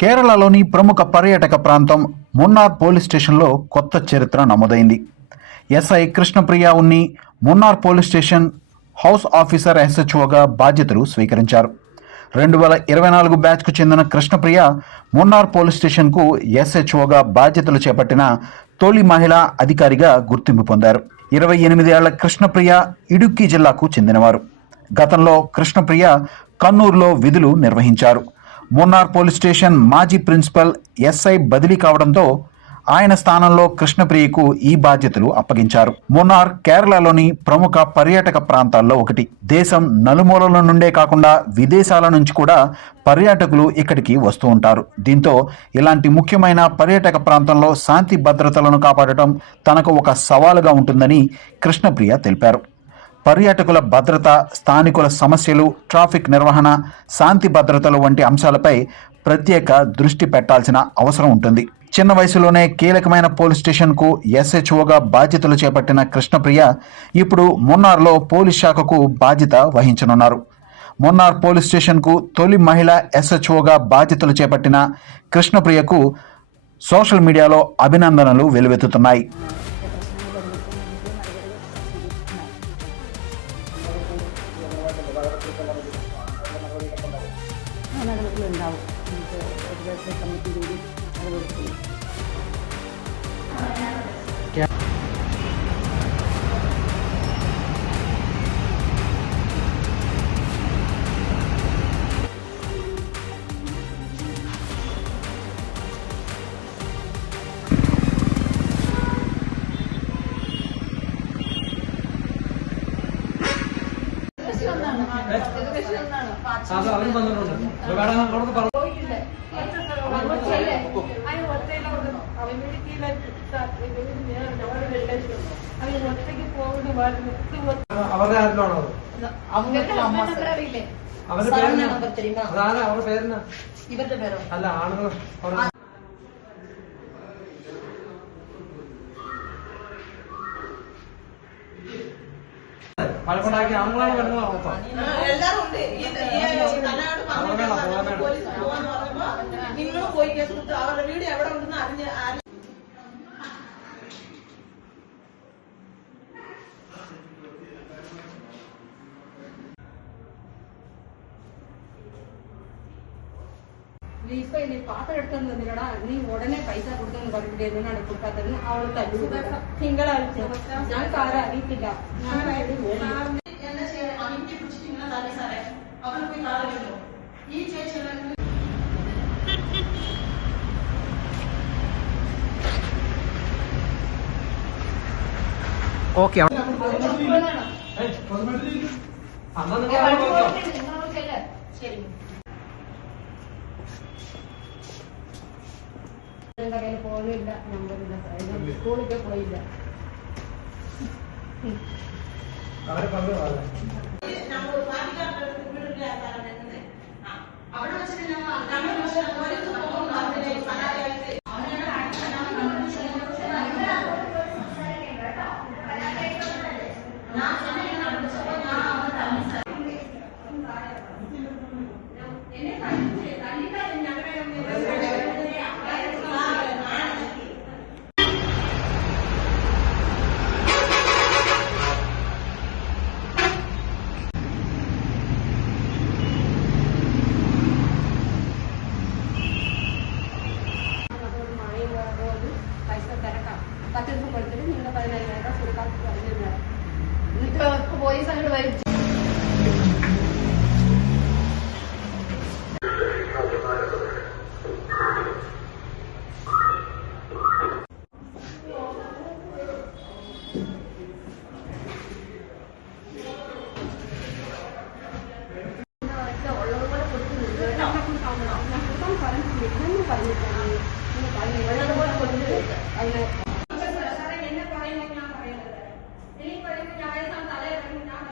కేరళలోని ప్రముఖ పర్యాటక ప్రాంతం మున్నార్ పోలీస్ స్టేషన్లో కొత్త చరిత్ర నమోదైంది. SI Krishnapriya Unni Munnar police station house officer ఎస్హెచ్ఓగా బాధ్యతలు స్వీకరించారు. 2024 బ్యాచ్కు చెందిన కృష్ణప్రియ మున్నార్ పోలీస్ స్టేషన్కు ఎస్హెచ్ఓగా బాధ్యతలు చేపట్టిన తొలి మహిళా అధికారిగా గుర్తింపు పొందారు. 28 ఏళ్ల కృష్ణప్రియ ఇడుక్కి జిల్లాకు చెందినవారు. గతంలో కృష్ణప్రియ కన్నూరులో విధులు నిర్వహించారు. మున్నార్ పోలీస్ స్టేషన్ మాజీ ప్రిన్సిపల్ ఎస్ఐ బదిలీ కావడంతో ఆయన స్థానంలో కృష్ణప్రియకు ఈ బాధ్యతలు అప్పగించారు. మున్నార్ కేరళలోని ప్రముఖ పర్యాటక ప్రాంతాల్లో ఒకటి. దేశం నలుమూలల నుండే కాకుండా విదేశాల నుంచి కూడా పర్యాటకులు ఇక్కడికి వస్తూ ఉంటారు. దీంతో ఇలాంటి ముఖ్యమైన పర్యాటక ప్రాంతంలో శాంతి భద్రతలను కాపాడటం తనకు ఒక సవాలుగా ఉంటుందని కృష్ణప్రియ తెలిపారు. పర్యాటకుల భద్రత, స్థానికుల సమస్యలు, ట్రాఫిక్ నిర్వహణ, శాంతి భద్రతలు వంటి అంశాలపై ప్రత్యేక దృష్టి పెట్టాల్సిన అవసరం ఉంటుంది. చిన్న వయసులోనే కీలకమైన పోలీస్ స్టేషన్కు ఎస్హెచ్ఓగా బాధ్యతలు చేపట్టిన కృష్ణప్రియ ఇప్పుడు మున్నార్లో పోలీస్ శాఖకు బాధ్యత వహించనున్నారు. మున్నార్ పోలీస్ స్టేషన్కు తొలి మహిళ ఎస్హెచ్ఓగా బాధ్యతలు చేపట్టిన కృష్ణప్రియకు సోషల్ మీడియాలో అభినందనలు వెల్లువెత్తుతున్నాయి. പലപ്പോഴാക്കി ആണുങ്ങളാണ് പെണ്ണുങ്ങൾ നിങ്ങളും പോയി കേസ് കൊടുത്ത് അവരുടെ വീട് എവിടെ ഉണ്ടെന്ന് അറിഞ്ഞ് പാത്രം എടുത്തൊന്നും വന്നില്ലടാ, നീ ഉടനെ പൈസ കൊടുത്തെന്ന് പറഞ്ഞിട്ട് എന്തിനാണ് കൊടുക്കാത്തതെന്ന് അവള് തല്ലു. തിങ്കളാഴ്ച ഞങ്ങൾക്ക് ആരും അറിയത്തില്ല. ഓക്കെ ശരി. എന്റെ കയ്യിൽ ഫോണില്ല, നമ്പറില്ല, സ്കൂളിൽ പോയില്ല. പോലീസ് അങ്ങോട്ട് വരും. പറഞ്ഞിട്ടില്ല, പറഞ്ഞിട്ടില്ല.